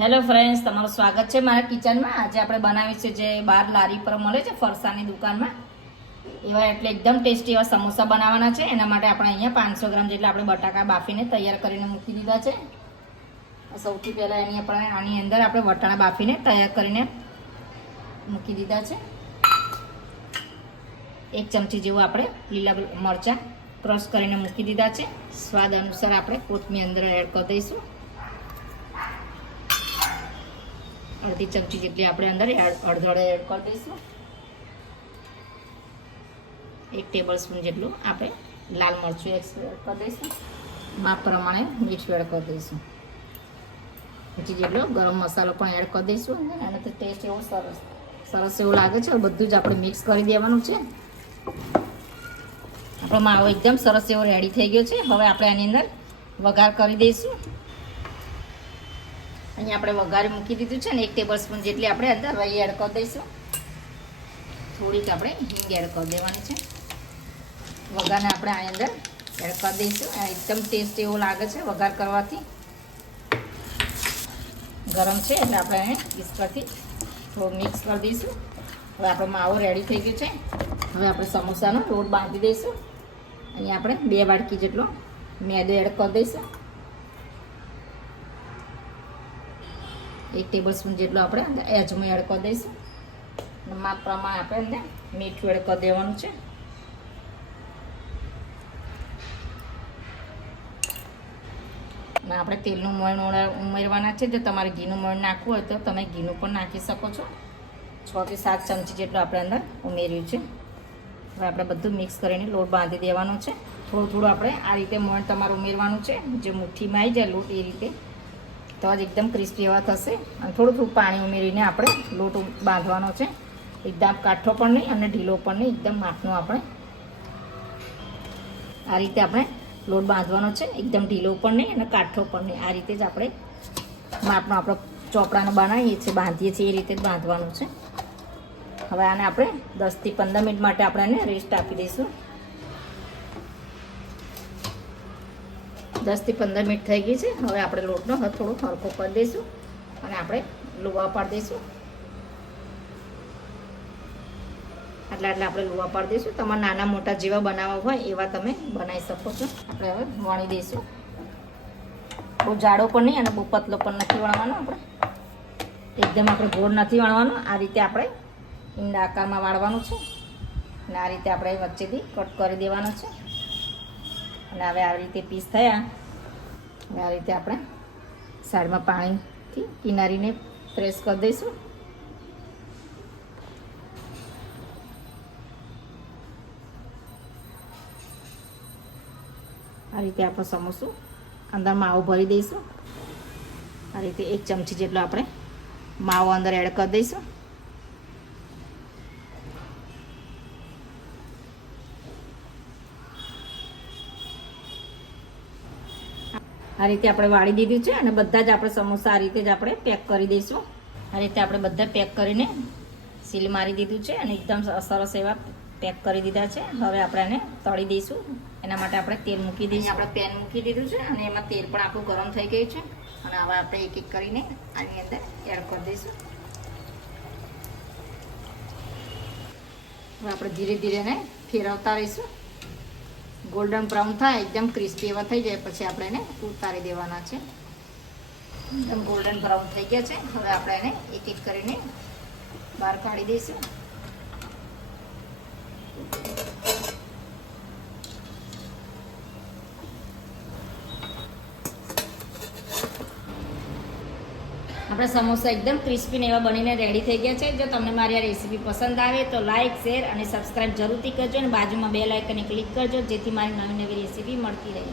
Hello friends તમારું સ્વાગત છે મારા કિચનમાં. આજે આપણે બનાવીએ છીએ જે બાર લારી પર મળે છે ફરસાની દુકાનમાં. એવા એટલે એકદમ ટેસ્ટી એવા સમોસા બનાવવાના છે. એના માટે આપણે અહીંયા પાંચસો ગ્રામ જેટલા આપણે બટાકા બાફીને તૈયાર કરીને મૂકી દીધા છે. સૌથી પહેલાં એની આપણે આની અંદર આપણે વટાણા બાફીને તૈયાર કરીને મૂકી દીધા છે. એક ચમચી જેવું આપણે લીલા મરચાં ક્રશ કરીને મૂકી દીધા છે. સ્વાદ અનુસાર આપણે કોથમીર અંદર એડ કરી દઈશું. અડધી ચમચી જેટલી આપણે અંદર અડધડે એડ કરી દઈશું. એક ટેબલ સ્પૂન જેટલું આપણે લાલ મરચું એડ કરી દઈશું. માપ પ્રમાણે મીઠું એડ કરી દઈશું. પછી જેટલો ગરમ મસાલો પણ એડ કરી દઈશું અને તો ટેસ્ટ એવો સરસ. સરસ એવું લાગે છે, બધું જ આપણે મિક્સ કરી દેવાનું છે. આપણો માવો એકદમ સરસ એવો રેડી થઈ ગયો છે. હવે આપણે આની અંદર વઘાર કરી દઈશું. અહીંયા આપણે વઘાર મૂકી દીધું છે ને, એક ટેબલ સ્પૂન જેટલી આપણે અંદર રઈ એડ કરી દઈશું. થોડીક આપણે હિંગ એડ કરી દેવાની છે. વઘારને આપણે આની અંદર એડ કરી દઈશું. એકદમ ટેસ્ટ એવો લાગે છે વઘાર કરવાથી. ગરમ છે એટલે આપણે એને વિસ્કરથી થોડું મિક્સ કરી દઈશું. હવે આપણો માવો રેડી થઈ ગયો છે. હવે આપણે સમોસાનો રોટ બાંધી દઈશું. અહીંયા આપણે બે વાડકી જેટલો મેદો એડ કરી દઈશું. એક ટેબલ સ્પૂન જેટલો આપણે અંદર એજમો એડ કરી દઈશું. માપ પ્રમાણે આપણે અંદર મીઠું એડ દેવાનું છે. આપણે તેલનું મણ ઉમેરવાના છે, જો તમારે ઘીનું મણ નાખવું હોય તો તમે ઘીનું પણ નાખી શકો છો. છ થી સાત ચમચી જેટલું આપણે અંદર ઉમેર્યું છે. હવે આપણે બધું મિક્સ કરીને લોટ બાંધી દેવાનો છે. થોડું થોડું આપણે આ રીતે મણ તમારે ઉમેરવાનું છે. જે મુઠ્ઠીમાં આવી જાય લોટ એ રીતે તો જ એકદમ ક્રિસ્પી એવા થશે અને થોડું થોડું પાણી ઉમેરીને આપણે લોટ બાંધવાનો છે. એકદમ કાઠો પણ નહીં અને ઢીલો પણ નહીં, એકદમ માપનો આપણે. આ રીતે આપણે લોટ બાંધવાનો છે. એકદમ ઢીલો પણ નહીં અને કાઠો પણ નહીં. આ રીતે જ આપણે માપનો આપણો ચોપડાનો બનાવીએ છીએ, બાંધીએ છીએ, એ રીતે જ બાંધવાનું છે. હવે આને આપણે દસથી પંદર મિનિટ માટે આપણે એને રેસ્ટ આપી દઈશું. દસથી પંદર મિનિટ થઈ ગઈ છે. હવે આપણે લોટનો હવે થોડો હરખો કરી દઈશું અને આપણે લુવા પાડી દઈશું. આટલા આટલા આપણે લુવા પાડી દઈશું. તમારે નાના મોટા જેવા બનાવવા હોય એવા તમે બનાવી શકો છો. આપણે હવે વણી દઈશું. બહુ જાડો પણ નહીં અને બહુ પતલો પણ નથી વણવાનો આપણે. એકદમ આપણે ગોળ નથી વણવાનો. આ રીતે આપણે ઈંડા આકારમાં વાળવાનું છે. અને આ રીતે આપણે વચ્ચેથી કટ કરી દેવાનો છે. અને હવે આવી રીતે પીસ થયા. હવે આ રીતે આપણે સાઈડમાં પાણીથી કિનારીને પ્રેસ કરી દઈશું. આ રીતે આપણે સમોસું અંદર માવો ભરી દઈશું. આ રીતે એક ચમચી જેટલો આપણે માવો અંદર એડ કરી દઈશું. આ રીતે આપણે વાળી દીધું છે અને બધા જ આપણે સમોસા આ રીતે જ આપણે પેક કરી દઈશું. આ રીતે આપણે બધા પેક કરીને સીલ મારી દીધું છે અને એકદમ સરસ એવા પેક કરી દીધા છે. હવે આપણે એને તળી દઈશું. એના માટે આપણે તેલ મૂકી દઈશું. આપણે પેન મૂકી દીધું છે અને એમાં તેલ પણ આપણું ગરમ થઈ ગયું છે. અને હવે આપણે એક એક કરીને આની અંદર એડ કરી દઈશું. હવે આપણે ધીરે ધીરે એને ફેરવતા રહીશું. ગોલ્ડન બ્રાઉન થાય, એકદમ ક્રિસ્પી એવા થઈ જાય, પછી આપણે એને ઉતારી દેવાના છે. એકદમ ગોલ્ડન બ્રાઉન થઈ ગયા છે. હવે આપણે એને એક એક કરીને બહાર કાઢી દઈશું. આપણા સમોસા એકદમ ક્રિસ્પી એવા બનીને રેડી થઈ ગયા છે. જો તમને મારી આ રેસીપી પસંદ આવે તો લાઇક શેર અને સબસ્ક્રાઇબ જરૂરથી કરજો અને બાજુમાં બે લાઇકને ક્લિક કરજો જેથી મારી નવી નવી રેસીપી મળતી રહે.